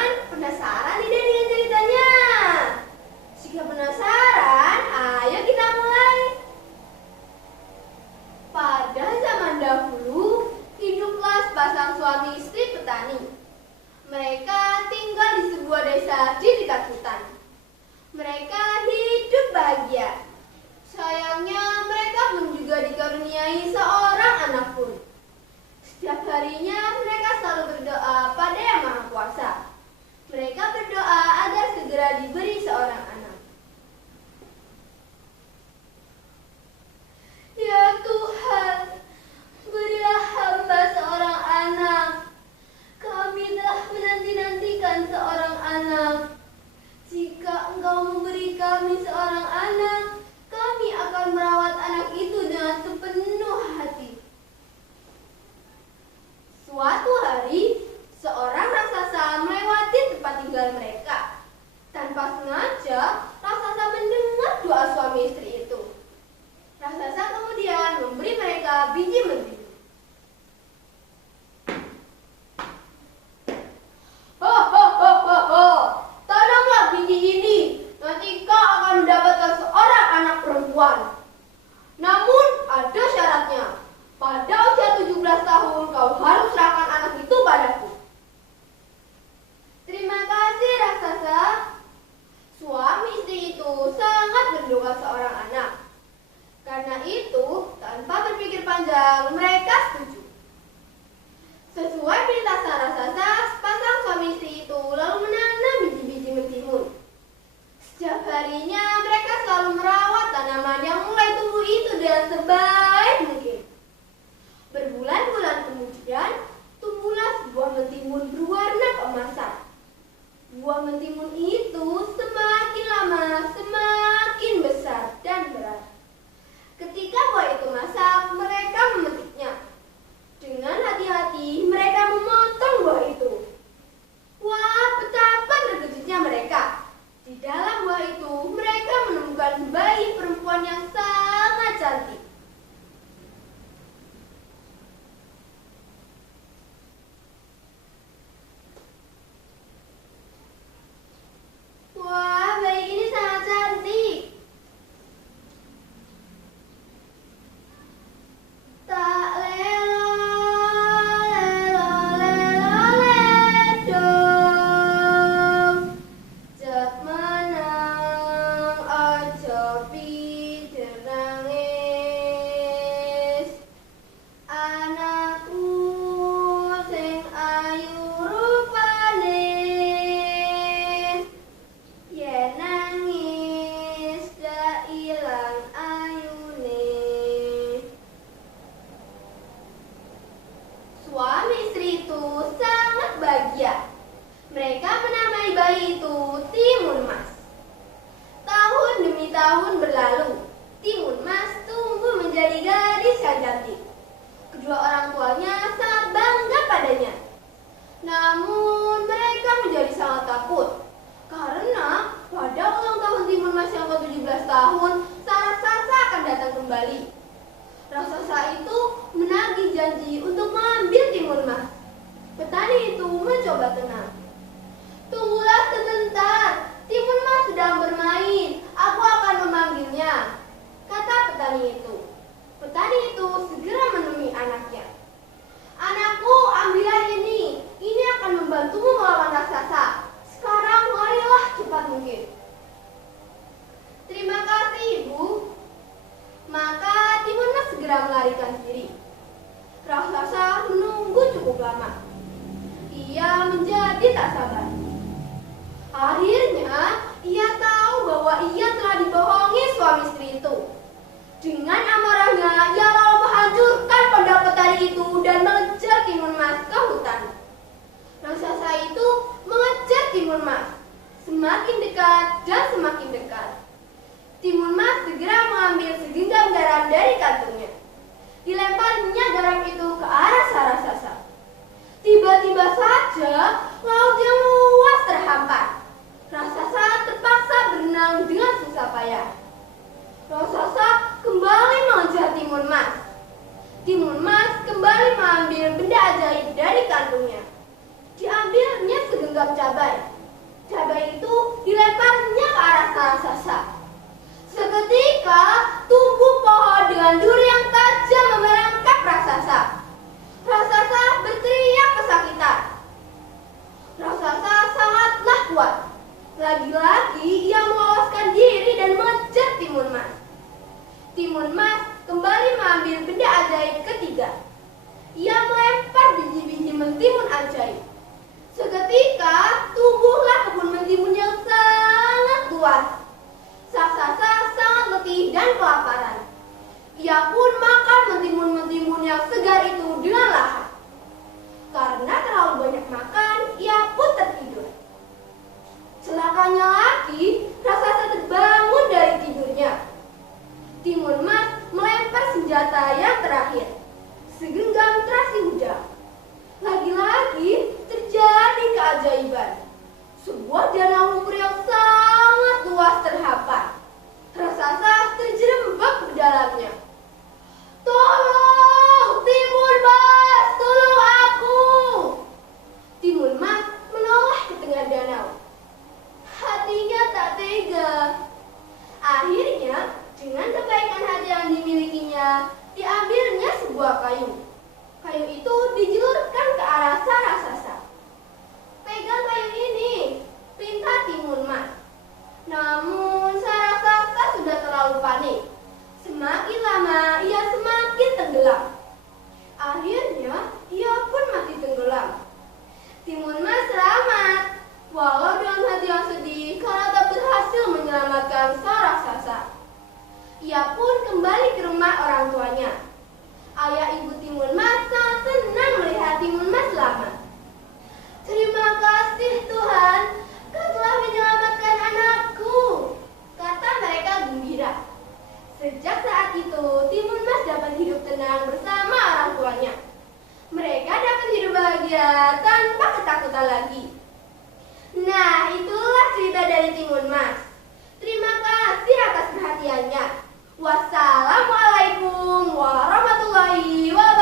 teman-teman penasaran tidak dengan ceritanya? Jika penasaran, ayo kita mulai. Pada zaman dahulu, hiduplah sepasang suami istri petani. Mereka tinggal di sebuah desa di dekat hutan. Mereka hidup bahagia. Sayangnya, mereka belum juga dikaruniai seorang anak pun. Setiap harinya mereka selalu berdoa pada Yang Maha Kuasa. Mereka berdoa agar segera diberi seorang anak. Ya Tuhan, berilah hamba seorang anak. Kami telah menanti-nantikan seorang anak. Jika Engkau memberi kami seorang anak, kami akan merawat anak itu dengan sepenuh hati. Suatu hari, seorang raksasa melewati tempat tinggal mereka. Tanpa sengaja, raksasa mendengar doa suami istri itu. Raksasa kemudian memberi mereka biji mentimun. Ho, ho, ho, ho, ho. Tanamlah biji ini, nanti kau akan mendapatkan seorang anak perempuan. Namun, ada syaratnya. Pada usia 17 tahun, kau harus serahkan anak itu padaku. Terima kasih, raksasa. Suami istri itu sangat berdoa seorang anak. Karena itu, tanpa berpikir panjang, mereka setuju. Sesuai perintah sang raksasa, sepasang suami istri itu lalu menanam biji-biji mentimun. Setiap harinya, mereka selalu merawat tanaman yang mulai tumbuh itu dengan sebaik mungkin. Berbulan-bulan kemudian, tumbuhlah sebuah mentimun berwarna keemasan. Buah mentimun itu semakin lama semakin besar dan berat. Ketika buah itu masak, mereka memetiknya. Dengan hati-hati, mereka memotong buah itu. Wah, betapa terkejutnya mereka. Di dalam buah itu, mereka menemukan bayi perempuan yang sangat cantik. Wah, bayi ini sangat cantik. Tak lelo, lelo, lelo, ledong. Jat menang, aja pijer nangis. Anakku sing ayu rupane. Yen nangis dak ilang ayune. Suami istri itu sangat bahagia. Mereka menamai bayi itu Timun Mas. Tahun demi tahun berlalu. Timun Mas tumbuh menjadi gadis yang cantik. Kedua orang tuanya sangat bangga padanya. Namun mereka menjadi sangat takut. Karena pada ulang tahun Timun Mas yang ke-17 tahun, sang raksasa akan datang kembali. Raksasa itu menagih janji untuk mengambil Timun Mas. Petani itu mencoba tenang. Tunggulah sebentar, Timun Mas sedang bermain. Aku akan memanggilnya, kata petani itu. Petani itu segera menemui anaknya. Anakku, ambillah ini. Ini akan membantumu melawan raksasa. Sekarang larilah cepat mungkin. Terima kasih, Ibu. Maka Timun Mas segera melarikan diri. Raksasa menunggu cukup lama. Ia menjadi tak sabar. Akhirnya, ia tahu bahwa ia telah dibohongi suami istri itu. Dengan amarahnya, ia lalu menghancurkan pondok petani itu dan mengejar Timun Mas ke hutan. Raksasa itu mengejar Timun Mas. Semakin dekat dan semakin dekat. Timun Mas segera mengambil segenggam garam dari kantungnya. Dilemparnya garam itu ke arah sang raksasa. Tiba-tiba saja, laut yang luas terhampar. Raksasa terpaksa berenang dengan susah payah. Raksasa kembali mengejar Timun Mas. Timun Mas kembali mengambil benda ajaib dari kantungnya. Diambilnya segenggam segenggam cabai. Cabai itu dilemparnya ke arah sang raksasa. Seketika tumbuh pohon dengan duri yang tajam memerangkap raksasa. Raksasa berteriak kesakitan. Raksasa sangatlah kuat. Lagi-lagi ia meloloskan diri dan mengejar Timun Mas. Timun Mas kembali mengambil benda ajaib ketiga. Ia melempar biji-biji mentimun ajaib. Seketika tumbuhlah kebun mentimun yang sangat luas. Raksasa sangat letih dan kelaparan. Ia pun makan mentimun-mentimun yang segar itu dengan lahap. Karena terlalu banyak makan, ia pun tertidur. Celakanya lagi, raksasa terbangun dari tidurnya. Timun Mas melempar senjata yang terakhir, segenggam terasi udang. Lagi-lagi terjadi keajaiban. Sebuah danau lumpur yang sangat luas terhampar. Raksasa terjerembab ke dalamnya. Tolong, Timun Mas, tolong aku. Timun Mas menoleh ke tengah danau. Hatinya tak tega. Akhirnya, dengan kebaikan hati yang dimilikinya, diambilnya sebuah kayu. Kayu itu dijulurkan ke arah sang raksasa. Pegang kayu ini, pinta Timun Mas. Namun sang raksasa sudah terlalu panik. Semakin lama ia semakin tenggelam. Akhirnya ia pun mati tenggelam. Timun Mas selamat, walau dengan hati yang sedih karena tak berhasil menyelamatkan sang raksasa. Ia pun kembali ke rumah orang tuanya. Ayah ibu Timun Mas sangat senang melihat Timun Mas selamat. Terima kasih Tuhan, Kau telah menyelamatkan anakku, kata mereka gembira. Sejak saat itu, Timun Mas dapat hidup tenang bersama orang tuanya. Mereka dapat hidup bahagia tanpa ketakutan lagi. Nah, itulah cerita dari Timun Mas. Terima kasih atas perhatiannya. Wassalamualaikum warahmatullahi wabarakatuh.